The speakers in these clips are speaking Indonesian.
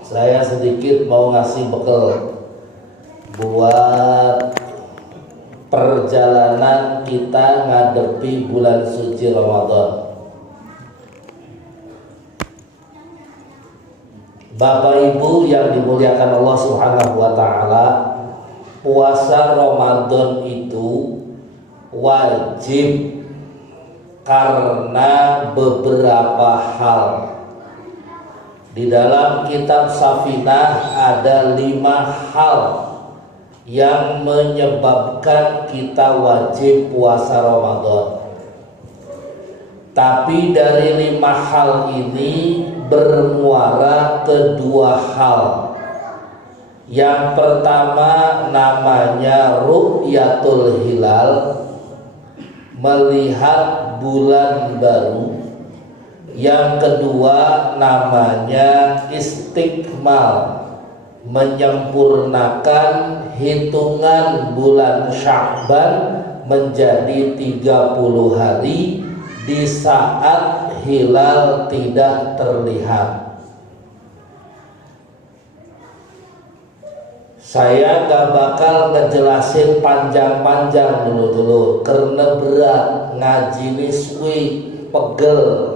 Saya sedikit mau ngasih bekal buat perjalanan kita ngadepi bulan suci Ramadan. Bapak Ibu yang dimuliakan Allah Subhanahu wa taala, puasa Ramadan itu wajib karena beberapa hal. Di dalam kitab Safinah ada 5 hal yang menyebabkan kita wajib puasa Ramadan. Tapi dari 5 hal ini bermuara ke 2 hal. Yang pertama namanya ru'yatul hilal, melihat bulan baru. Yang kedua namanya istiqmal, menyempurnakan hitungan bulan Sya'ban menjadi 30 hari di saat hilal tidak terlihat. Saya gak bakal ngejelasin panjang-panjang dulu karena berat, ngaji ini suwi, pegel.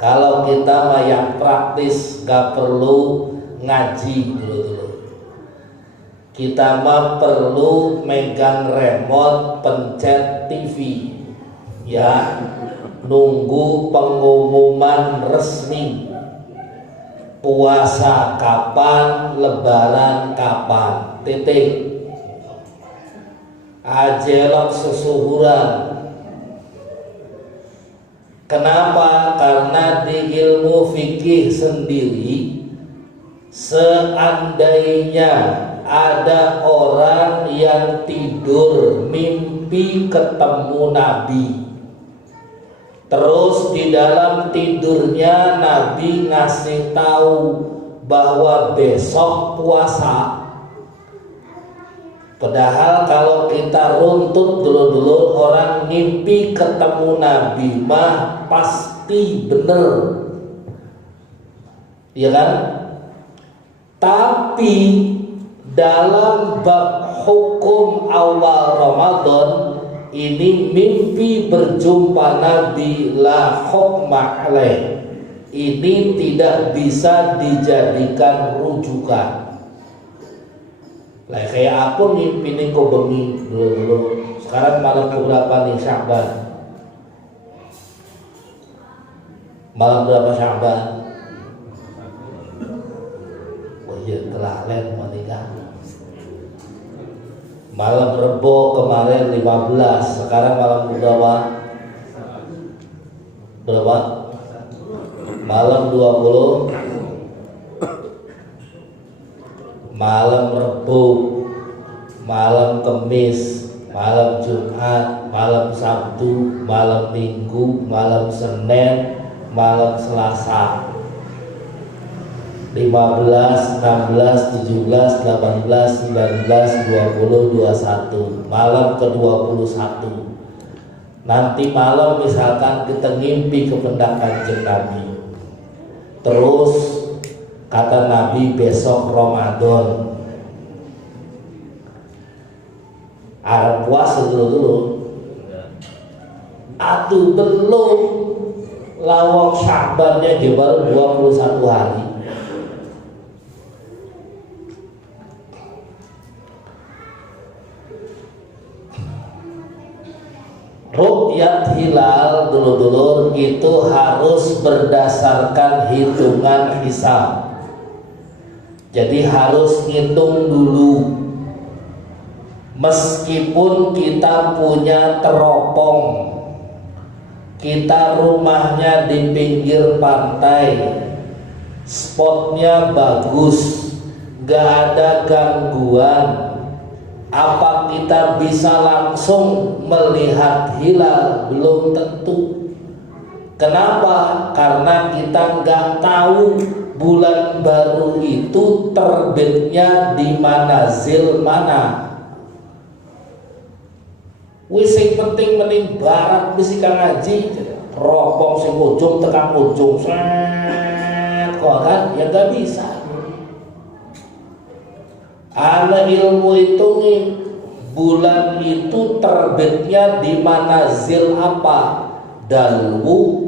Kalau kita mah yang praktis gak perlu ngaji dulu. Kita mah perlu megang remote pencet TV, ya, nunggu pengumuman resmi. Puasa kapan, lebaran kapan, titik. Ajelok sesuhuran. Kenapa? Karena di ilmu fikih sendiri, seandainya ada orang yang tidur mimpi ketemu Nabi, terus di dalam tidurnya Nabi ngasih tahu bahwa besok puasa. Padahal kalau kita runtut dulu orang mimpi ketemu Nabi mah pasti bener, ya kan? Tapi dalam bab hukum awal Ramadan ini mimpi berjumpa Nabi la hukma alaih, ini tidak bisa dijadikan rujukan. Lah kayak aku mimpi nih kok bengi dulu. Sekarang malam berapa nih Sya'ban? Malam berapa Sya'ban? Oh iya telah lain menikah. Malam Rebo kemarin 15, sekarang malam berapa? Berapa? Malam 20. Malam Rebo, malam Kemis, malam Jumat, malam Sabtu, malam Minggu, malam Senin, malam Selasa. 15, 16, 17, 18, 19, 20, 21. Malam ke-21. Nanti malam misalkan kita ngimpi kepada Kanjeng Nabi. Terus kata Nabi besok Ramadan. Arab puasa dulu. Atuh belum lawang Sya'bannya dia baru 21 hari. Ru'yat hilal dulu itu harus berdasarkan hitungan hisab. Jadi harus ngitung dulu. Meskipun kita punya teropong, kita rumahnya di pinggir pantai, spotnya bagus, gak ada gangguan, apa kita bisa langsung melihat hilal? Belum tentu. Kenapa? Karena kita nggak tahu bulan baru itu terbitnya di manazil mana. Wis sing penting mending barat bisi kang ngaji, ropong sing ujung tekan ujung set kok kan ya gak bisa. Ana ilmu itu nih, bulan itu terbitnya di manazil apa? Dalwu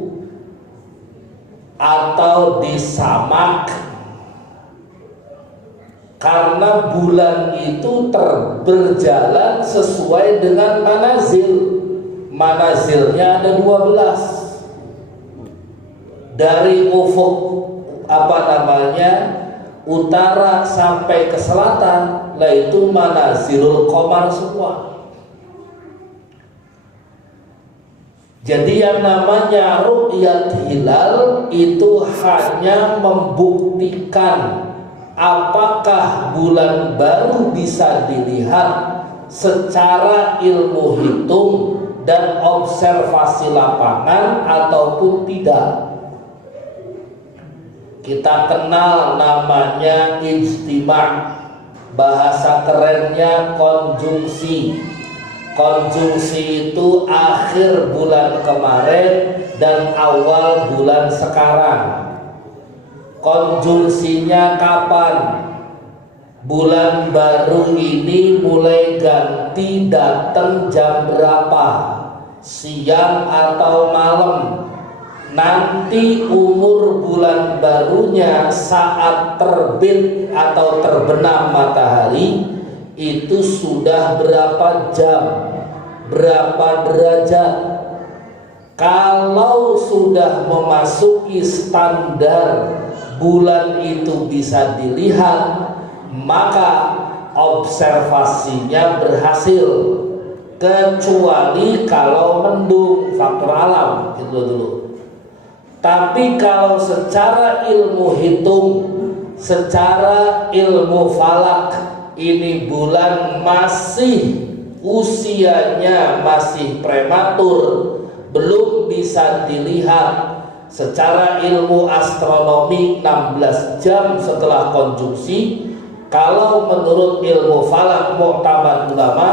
atau di samak. Karena bulan itu berjalan sesuai dengan manazil. Manazilnya ada 12. Dari ufuk utara sampai ke selatan, lah itu manazilul qamar semua. Jadi yang namanya ru'yat hilal itu hanya membuktikan apakah bulan baru bisa dilihat secara ilmu hitung dan observasi lapangan ataupun tidak. Kita kenal namanya ijtima', bahasa kerennya konjungsi. Konjungsi itu akhir bulan kemarin dan awal bulan sekarang. Konjungsinya kapan? Bulan baru ini mulai ganti datang jam berapa? Siang atau malam? Nanti umur bulan barunya saat terbit atau terbenam matahari itu sudah berapa jam, berapa derajat. Kalau sudah memasuki standar bulan itu bisa dilihat, maka observasinya berhasil, kecuali kalau mendung, faktor alam gitu dulu. Tapi kalau secara ilmu hitung, secara ilmu falak, ini bulan masih usianya masih prematur, belum bisa dilihat. Secara ilmu astronomi 16 jam setelah konjungsi. Kalau menurut ilmu falak mu'tamad ulama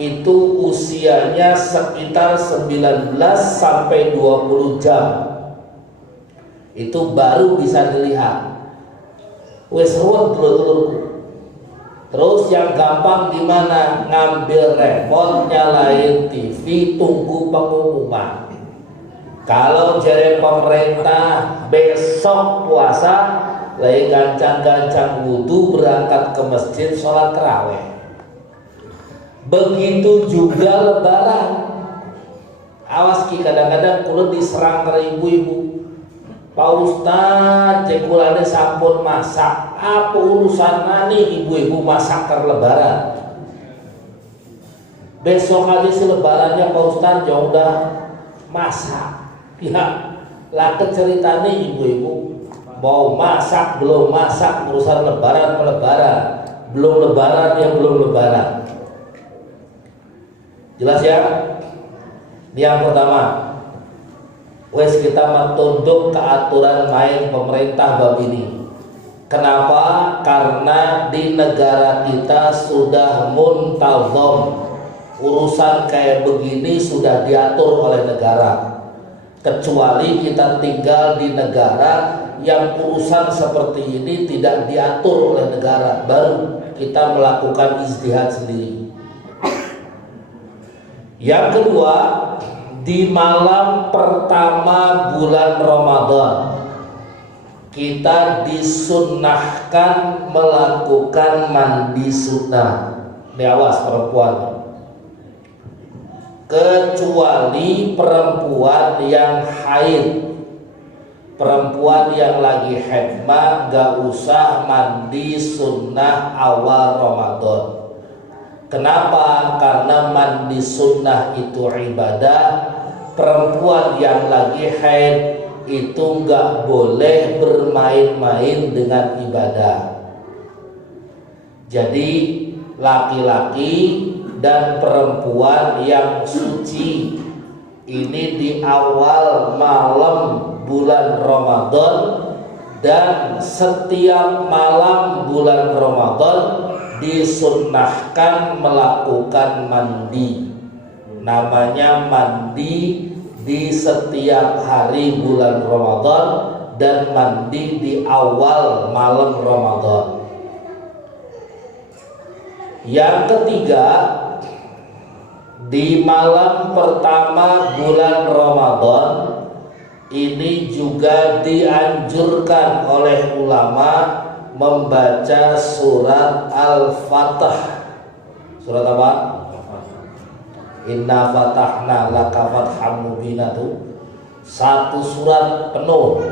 itu usianya sekitar 19 sampai 20 jam. Itu baru bisa dilihat. Wes ruwet dulu. Terus yang gampang gimana? Ngambil remote, nyalain TV, tunggu pengumuman. Kalau jari pemerintah besok puasa, lagi gancang-gancang wudhu berangkat ke masjid sholat tarawih. Begitu juga lebaran. Awas ki kadang-kadang kulo diserang dari ibu-ibu. Pak Ustadz, cekulane sampun masak. Apa urusan nih ibu-ibu masak ter lebaran? Besok aja sih lebarannya Pak Ustadz, ya udah masak. Ya, laku ceritanya ibu-ibu mau masak belum masak, urusan lebaran melebaran, belum lebaran yang belum lebaran. Jelas ya? Ini yang pertama. Wes kita mentunduk ke aturan main pemerintah bab ini. Kenapa? Karena di negara kita sudah muntazam. Urusan kayak begini sudah diatur oleh negara. Kecuali kita tinggal di negara yang urusan seperti ini tidak diatur oleh negara, baru kita melakukan ijtihad sendiri. Yang kedua, di malam pertama bulan Ramadan kita disunnahkan melakukan mandi sunnah. Awas perempuan, kecuali perempuan yang haid. Perempuan yang lagi haid mah gak usah mandi sunnah awal Ramadan. Kenapa? Karena mandi sunnah itu ibadah. Perempuan yang lagi haid itu gak boleh bermain-main dengan ibadah. Jadi laki-laki dan perempuan yang suci ini di awal malam bulan Ramadan dan setiap malam bulan Ramadan disunnahkan melakukan mandi. Namanya mandi di setiap hari bulan Ramadan dan mandi di awal malam Ramadan. Yang ketiga, di malam pertama bulan Ramadan ini juga dianjurkan oleh ulama membaca surat Al-Fatah. Surat apa? Inna fatahna laka fatham mubina, tuh satu surat penuh.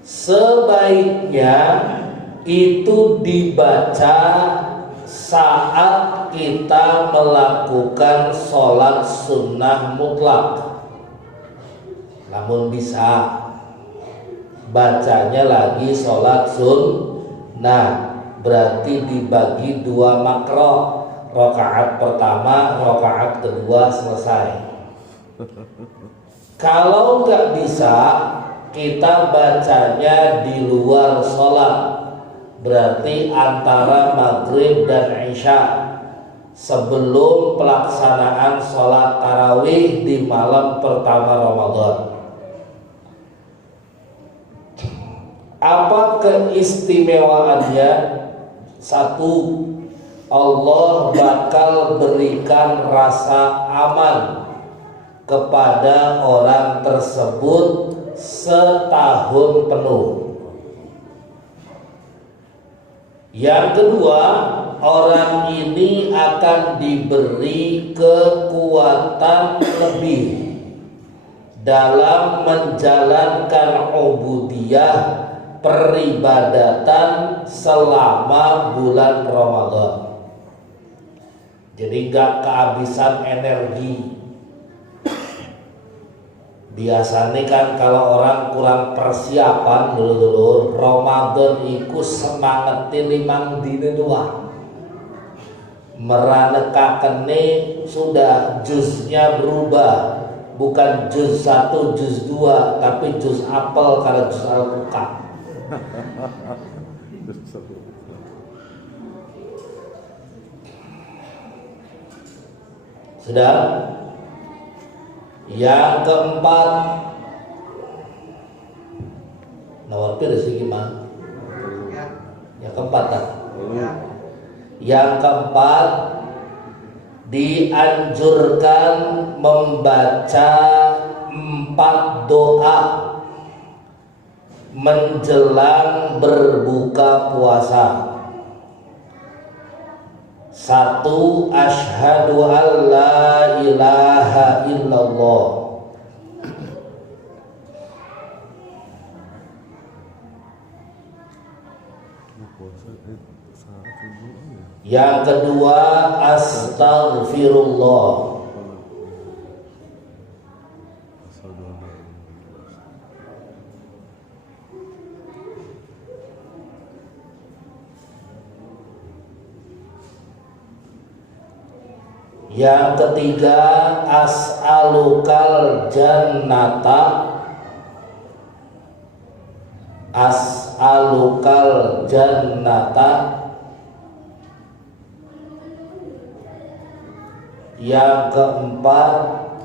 Sebaiknya itu dibaca saat kita melakukan sholat sunnah mutlak. Namun bisa bacanya lagi sholat sunnah, berarti dibagi dua makro. Rakaat pertama, rakaat kedua selesai. Kalau nggak bisa, kita bacanya di luar sholat, berarti antara maghrib dan isya, sebelum pelaksanaan sholat tarawih di malam pertama Ramadan. Apa keistimewaannya? Satu, Allah bakal berikan rasa aman kepada orang tersebut setahun penuh. Yang kedua, orang ini akan diberi kekuatan lebih dalam menjalankan ubudiyah peribadatan selama bulan Ramadan. Jadi gak kehabisan energi. Biasanya kan kalau orang kurang persiapan dulu Ramadan iku semangatin 5 dina doang. Meranekakene sudah juznya berubah, bukan juz 1, juz 2, tapi juz apel kalau juz alpukat. Sudah. Yang keempat, nomor pilih gimana? Yang keempat kan? Yang keempat, dianjurkan membaca 4 doa menjelang berbuka puasa. 1. Asyhadu an la ilaha illallah. Yang kedua, astaghfirullah. Yang ketiga, as'alukal jannata. As'alukal jannata. Yang keempat,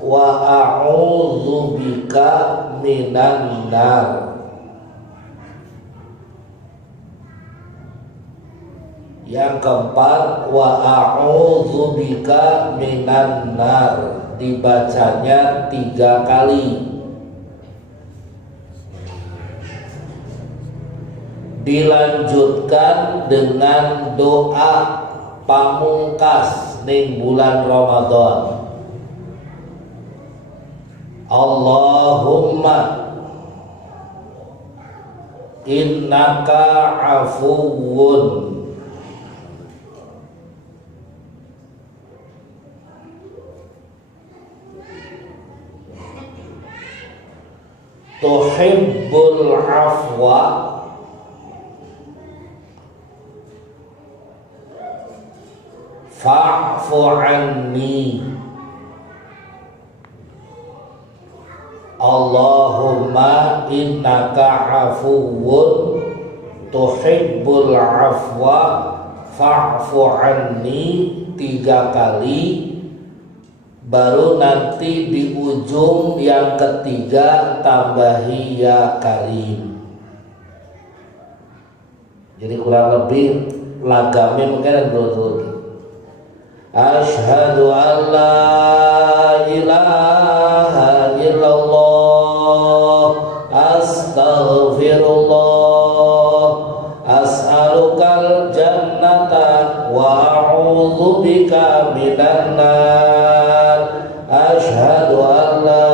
wa a'udzubika minan nar. Yang keempat, wa a'udzubika minan nar, dibacanya 3 kali. Dilanjutkan dengan doa pamungkas ning bulan Ramadan. Allahumma innaka afuwun tuhibbul afwa fa'fu anni. Allahumma innaka afuwun tuhibbul afwa fa'fu anni 3 kali. baru nanti di ujung yang ketiga tambahi ya karim. Jadi kurang lebih lagamnya mungkin ada dua. Asyhadu an la ilaha illallah, astaghfirullah, as'alukal jannata wa a'udzu bika minan nar. Asyhadu an la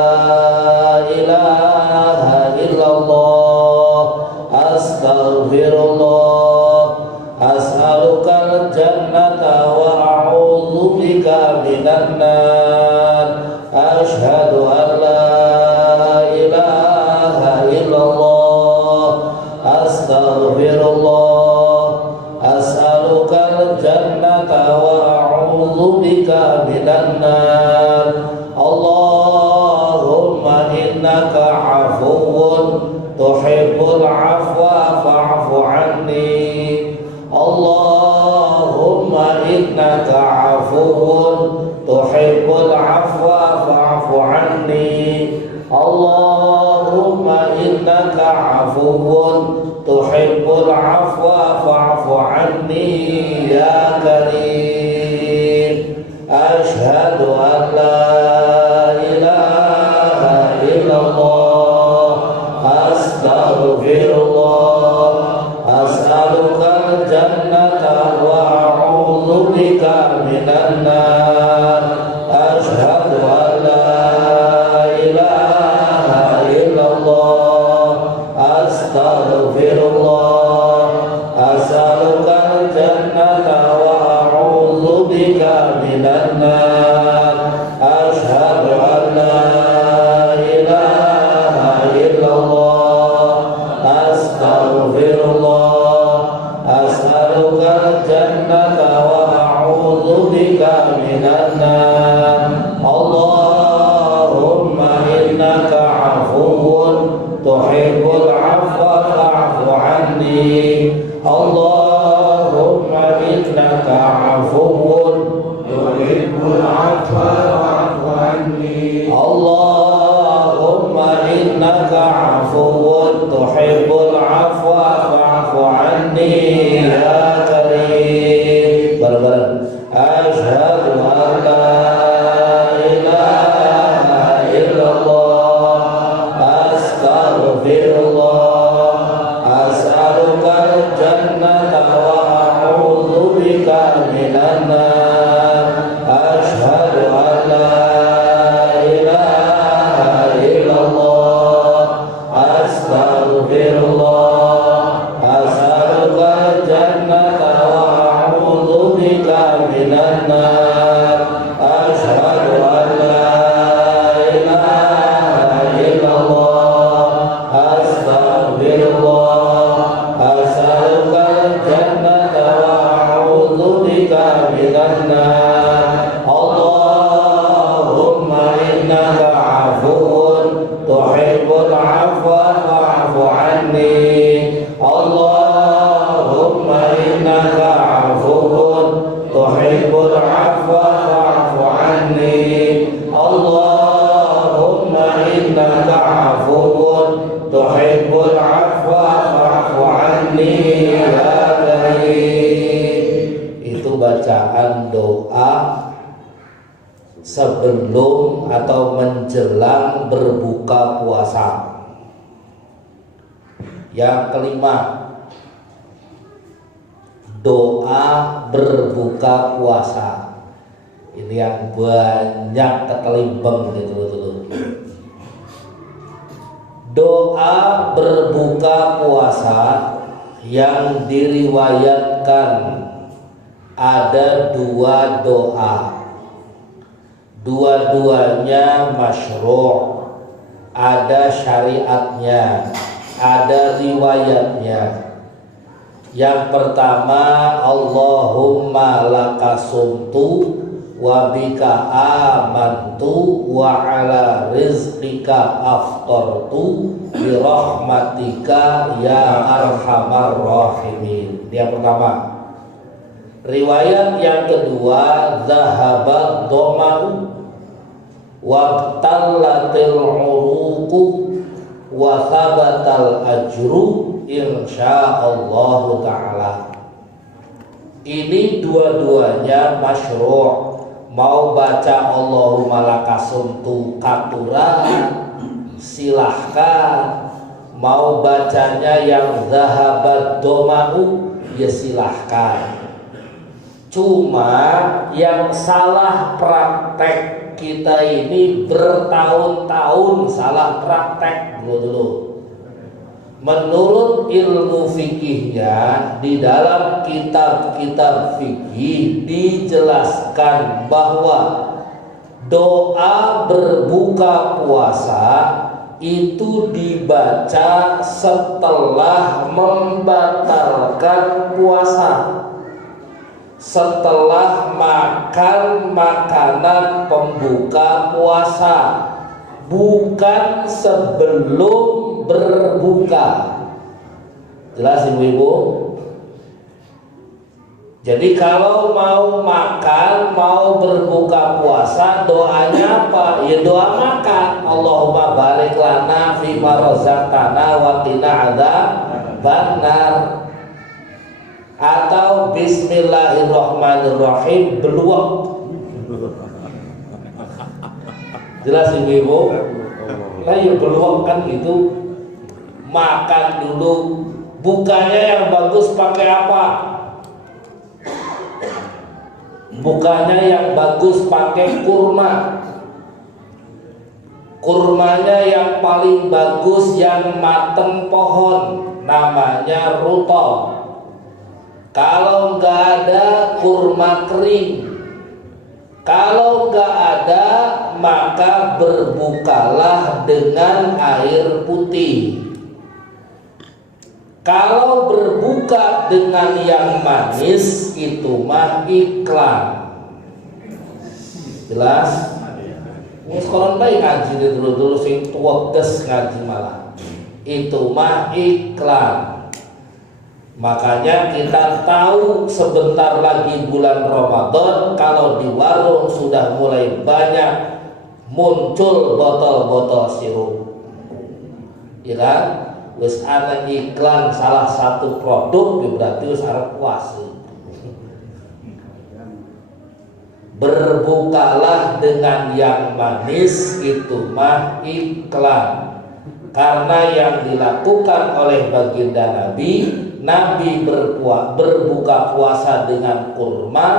ilaha illallah, astaghfirullah, as'alukal jannata wa a'udzu bika minan nar. Asyhadu an la ilaha illallah, astaghfirullah, as'alukal jannata wa a'udzu bika minan nar. Allahumma innaka 'afuwun tuhibbul 'afwa fa'fu 'anni. Allahumma innaka 'afuwun tuhibbul 'afwa fa'fu 'anni. Allahumma innaka 'afuwun tuhibbul 'afwa fa'fu 'anni ya karim. Asyhadu an la ilaha illallah, astaghfirullah, as'alukal jannata wa a'udzu bika minan nar. Asyhadu an la ilaha illallah, astaghfirullah, as'alukal jannata wa a'udzu bika minan nar. Asyhadu an la ilaha illallah, astaghfirullah, as'alukal jannata wa a'udzu bika minan nar. Allahumma innaka 'afuwun tuhibbul 'afwa fa'fu 'anni. Allahumma innaka 'afuwun tuhibbul 'afwa fa'fu 'anni. Allahumma innaka 'afuwun tuhibbul 'afwa fa'fu 'anni ya karim. Bareng-bareng. Asyhadu an la ilaha illallah, astaghfirullah, as'alukal jannata wa a'udzu bika minan nar. Asyhadu an la ilaha illallah, astaghfirullah, as'alukal jannata wa a'udzu bika minan nar. Asyhadu an la ilaha illallah, astaghfirullah, as'alukal jannata wa a'udzu bika minan nar. Allahumma innaka 'afuwun tuhibbul 'afwa fa'fu 'anni. Allahumma innaka 'afuwun tuhibbul 'afwa fa'fu 'anni. Allahumma innaka 'afuwun tuhibbul 'afwa fa'fu 'anni ya karim. Itu bacaan doa sebelum atau menjelang berbuka puasa. Yang kelima, doa berbuka puasa. Ini yang banyak ketelimbang gitu dulu. Doa berbuka puasa yang diriwayatkan ada dua doa. Dua-duanya masyru', ada syariatnya, ada riwayatnya. Yang pertama, Allahumma laka sumtu wa bika amantu wa ala rizqika aftartu bi rahmatika ya arhamar rahimin. Yang pertama. Riwayat yang kedua, zahabat doma'u wabtallatil uruqu wa thabatal ajru insyaallah taala. Ini dua-duanya masyru'. Mau baca Allahumma lakasuntu katuran silahkan, mau bacanya yang zahabat doma'u ya silahkan. Cuma yang salah praktek kita ini bertahun-tahun salah praktek dulu. Menurut ilmu fikihnya, di dalam kitab-kitab fikih dijelaskan bahwa doa berbuka puasa itu dibaca setelah membatalkan puasa, setelah makan makanan pembuka puasa, bukan sebelum berbuka. Jelas ibu-ibu? Jadi kalau mau makan, mau berbuka puasa, doanya apa? Ya doa makan. Allahumma barik lana fima razaqtana wa qina adzabannar. Atau bismillahirrahmanirrahim beluak. Jelas ibu-ibu? Nah ya beluak kan gitu. Makan dulu. Bukanya yang bagus pakai apa? Bukanya yang bagus pakai kurma. Kurmanya yang paling bagus yang mateng pohon, namanya rutop. Kalau nggak ada, kurma kering. Kalau nggak ada, maka berbukalah dengan air putih. Kalau berbuka dengan yang manis, itu mah iklan. Jelas? Ini sekolah baik ngaji dulu sing tuwes ngaji malah. Itu mah iklan. Makanya kita tahu sebentar lagi bulan Ramadan, kalau di warung sudah mulai banyak muncul botol-botol sirup. Ya kan? Wis ana iklan salah satu produk berarti wis arep puasa. Berbukalah dengan yang manis, itu mah iklan. Karena yang dilakukan oleh baginda Nabi berbuka puasa dengan kurma.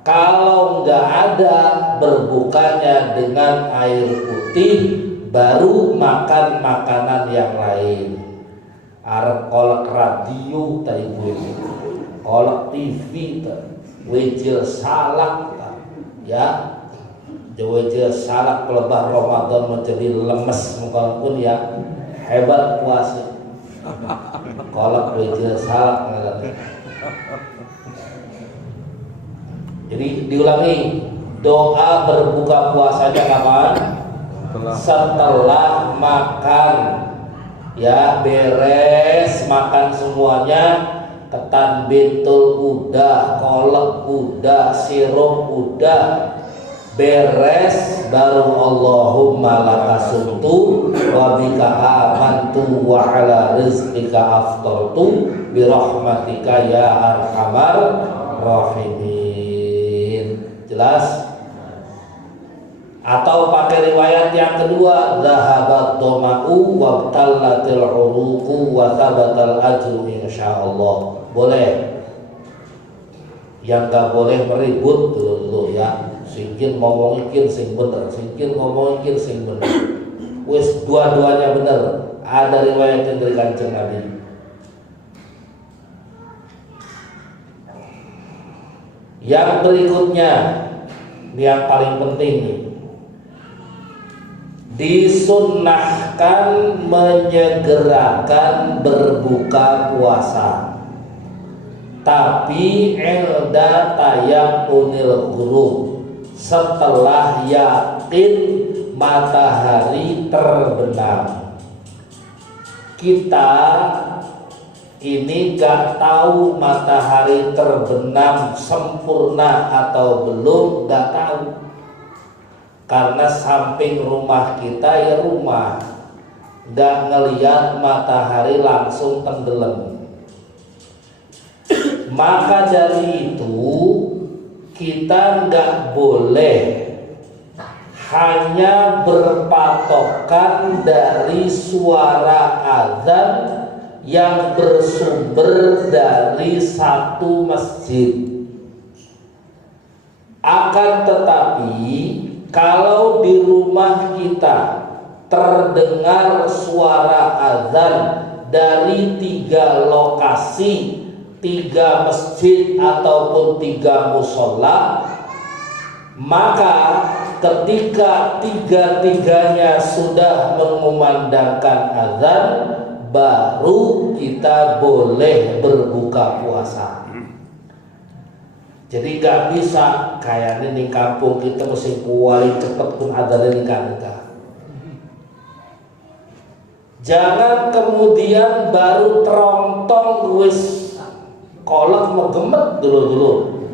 Kalau nggak ada, berbukanya dengan air putih, baru makan makanan yang lain. Arep kolek radio ta ibu, kolek TV ta, wejil salak ta, ya, wejil salak pelebah Ramadan menjadi lemes muka pun ya, hebat puasa. Kolek wejil salak nggak. Jadi diulangi, doa berbuka puasanya kapan? Setelah makan, ya, beres makan semuanya, ketan bintul udah, kolak udah, sirup udah, beres, baru Allahumma lakasuntu wa bika amantu wa ala rizqika aftartu birahmatika ya arhamar rahimin. Jelas? Atau pakai riwayat yang kedua, zahabat doma'u wabtallatil uruqu wa thabatal ajru insyaallah. Boleh. Yang gak boleh meribut dulu ya. Singkin ngomong ikin sing bener, singkin ngomong ikin sing bener. Wis dua-duanya bener. Ada riwayat yang dari Kanjeng Nabi. Yang berikutnya, yang paling penting nih, disunnahkan menyegerakan berbuka puasa, tapi elda tayakunil ghurub, setelah yakin matahari terbenam. Kita ini gak tahu matahari terbenam sempurna atau belum, gak tahu. karena samping rumah kita ya rumah, nggak ngelihat matahari langsung tenggelam. Maka dari itu kita nggak boleh hanya berpatokan dari suara azan yang bersumber dari satu masjid. Akan tetapi kalau di rumah kita terdengar suara azan dari 3 lokasi, 3 masjid ataupun 3 musola, maka ketika 3-tiganya sudah mengumandangkan azan, baru kita boleh berbuka puasa. Jadi gak bisa kayak ini kampung kita mesti kuali cepet pun azan nikah. Jangan kemudian baru terontong wis kolak megemet dulu.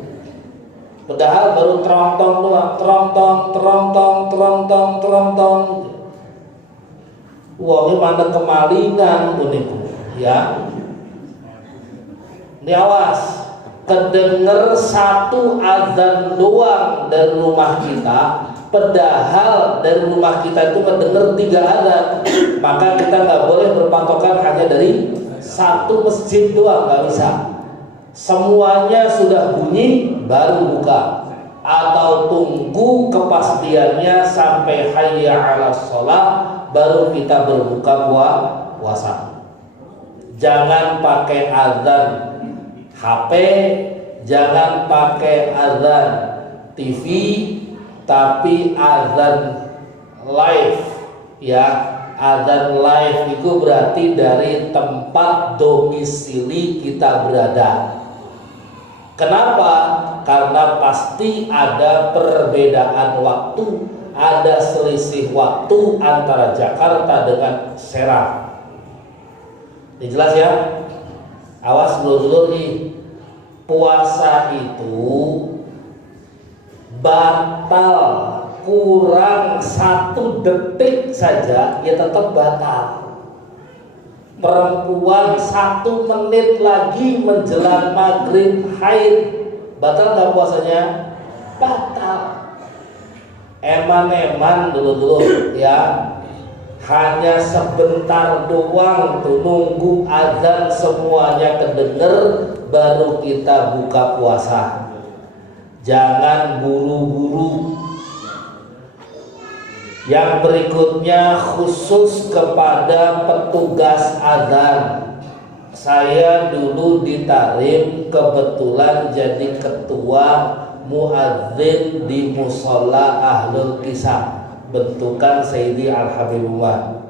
Padahal baru terontong doang, terontong. Wah, ini mana kemalingan uniku, ya. Ini awas, kedenger satu azan doang dari rumah kita, padahal dari rumah kita itu mendengar 3 azan, maka kita nggak boleh berpatokan hanya dari satu masjid doang, nggak bisa. Semuanya sudah bunyi baru buka, atau tunggu kepastiannya sampai hayya 'alas shalah baru kita berbuka puasa. Jangan pakai azan HP, jangan pakai azan TV, tapi azan live, ya. Azan live itu berarti dari tempat domisili kita berada. Kenapa? Karena pasti ada perbedaan waktu, ada selisih waktu antara Jakarta dengan Serang. Ini jelas ya? Awas dulu nih, puasa itu batal kurang 1 detik saja ya tetap batal. Perempuan 1 menit lagi menjelang maghrib haid, batal nggak puasanya? Batal. Eman-eman dulu ya, hanya sebentar doang tuh nunggu azan semuanya kedenger baru kita buka puasa. Jangan buru-buru. Yang berikutnya khusus kepada petugas azan. Saya dulu di Tarim kebetulan jadi ketua muadzin di Musola Ahlul Kisah, bentukan Sayyidi Al-Habibullah.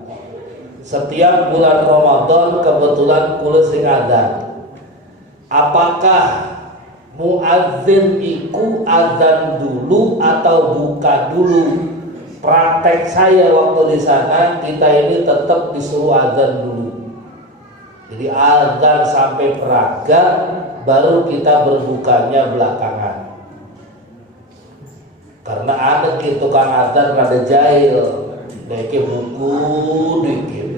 Setiap bulan Ramadan kebetulan kula sing azan. Apakah muadzin iku azan dulu atau buka dulu? Praktek saya waktu di sana, kita ini tetap disuruh azan dulu. Jadi azan sampai peraga, baru kita berbukanya belakangan. Karena ada tukang azan rada jahil, dikit buku dikit.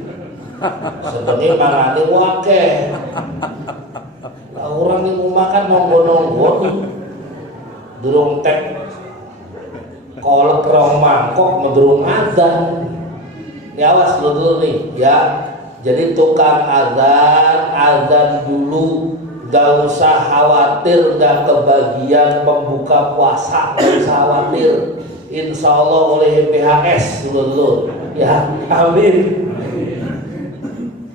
Sebenarnya mangane wakeh. Lah orang yang mau makan nonggo-nonggo, durung tek kolek rong mangkok medurung azan. Ini awas dulu nih ya. Jadi tukang azan dulu, gak usah khawatir gak kebagian pembuka puasa, gak usah khawatir. Insya Allah oleh PHS dulu ya, amin.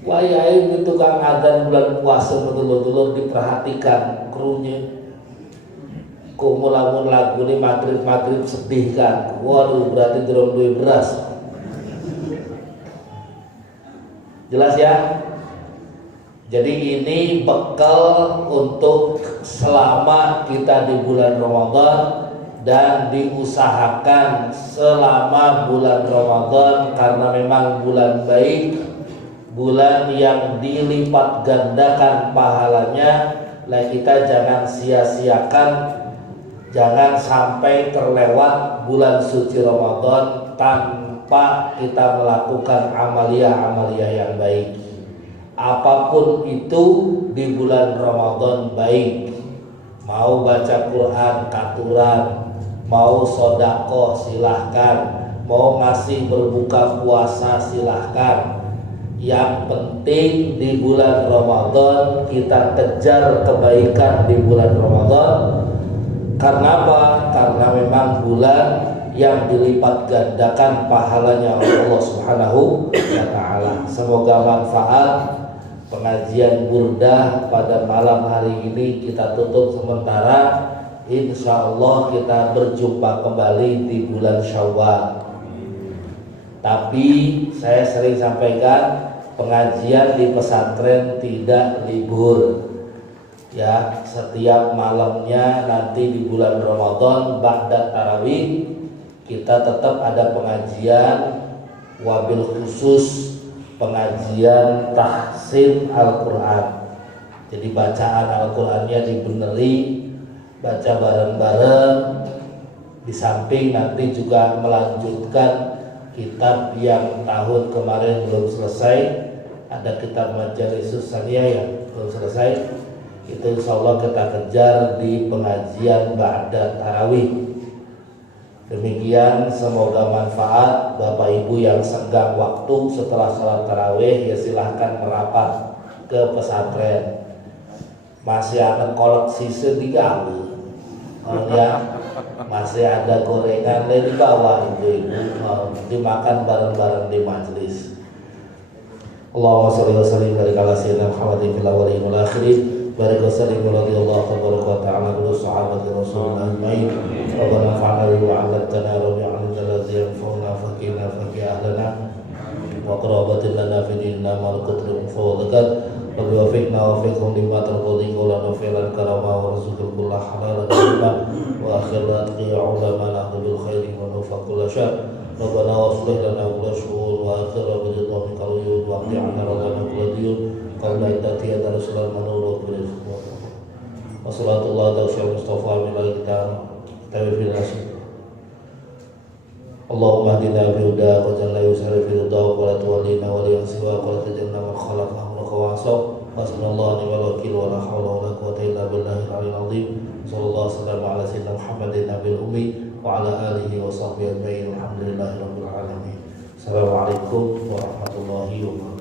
Wah ya ini tukang azan bulan puasa betul-betul diperhatikan krunya. Kok mulamun lagu ini maghrib sedih kan? Waduh, berarti durung duwe beras. Jelas ya? Jadi ini bekal untuk selama kita di bulan Ramadan, dan diusahakan selama bulan Ramadan karena memang bulan baik, bulan yang dilipat gandakan pahalanya. Lah kita jangan sia-siakan, Jangan sampai terlewat bulan suci Ramadan tanpa kita melakukan amalia-amalia yang baik. Apapun itu di bulan Ramadan baik. Mau baca Quran, katuran, mau sodako silahkan, mau ngasih berbuka puasa silahkan. Yang penting di bulan Ramadan kita kejar kebaikan di bulan Ramadan. Karena apa? Karena memang bulan yang dilipat gandakan pahalanya oleh Allah Subhanahu wa taala. Semoga manfaat pengajian burdah pada malam hari ini kita tutup sementara. Insya Allah kita berjumpa kembali di bulan Syawal. Tapi saya sering sampaikan pengajian di pesantren tidak libur. Ya, setiap malamnya nanti di bulan Ramadan ba'da tarawih kita tetap ada pengajian, wabil khusus pengajian tahsin Al-Quran. Jadi bacaan Al-Qurannya dibeneri, baca bareng-bareng. Di samping nanti juga melanjutkan kitab yang tahun kemarin belum selesai. Ada kitab Majalisus Saniyah yang belum selesai. Itu insya Allah kita kejar di pengajian ba'da tarawih. Demikian, semoga manfaat. Bapak Ibu yang senggang waktu setelah sholat tarawih ya silahkan merapat ke pesantren. Masih ada koleksi sedikit, ya, masih ada gorengan di bawah itu dimakan bareng-bareng di majelis. Allahumma sholli wa sallim ala sayyidina Muhammadin fil awwalin wal akhirin. Barik wa sallim radhiyallahu tabaraka wa ta'ala ala sahabati rasulillah ajmain. Rabbana fa'alna bima 'allamtana wa bi'almina alladhi yanfa'una faqina faqih ahlana wa qarabatin lana fi dinina ma al-qadri min fadlika. Rabbi wafiqna wa fiqhum lima tardhi qawlan wa fi'lan karama wa rizqul kullah halalan tayyiban wa akhirat qiya'ula ma bil khairi wa nufaqul syar. Rabbana waslih lana kulla syu'ur wa akhira bi ridha qawiyyin wa qti'ana rabbana kulla diyun qabla idati ya rasulullah manur wa wa sallallahu ala Mustafa min kita tawfil rasul. Allahumma hdina bi huda wa jalla yusri fi ridha wa la tuwallina wa li siwa wa la tajanna man khalaqa amraka wa asaw. Wa sallallahu alaihi wa sallam wa la hawla wa la quwwata illa billahi al-'aliyyil 'azhim. Sallallahu alaihi ala sayyidina Muhammadin nabiyil ummi wa ala alihi wa sahbihi ajma'in. Alhamdulillahi rabbil alamin. Assalamualaikum warahmatullahi wabarakatuh.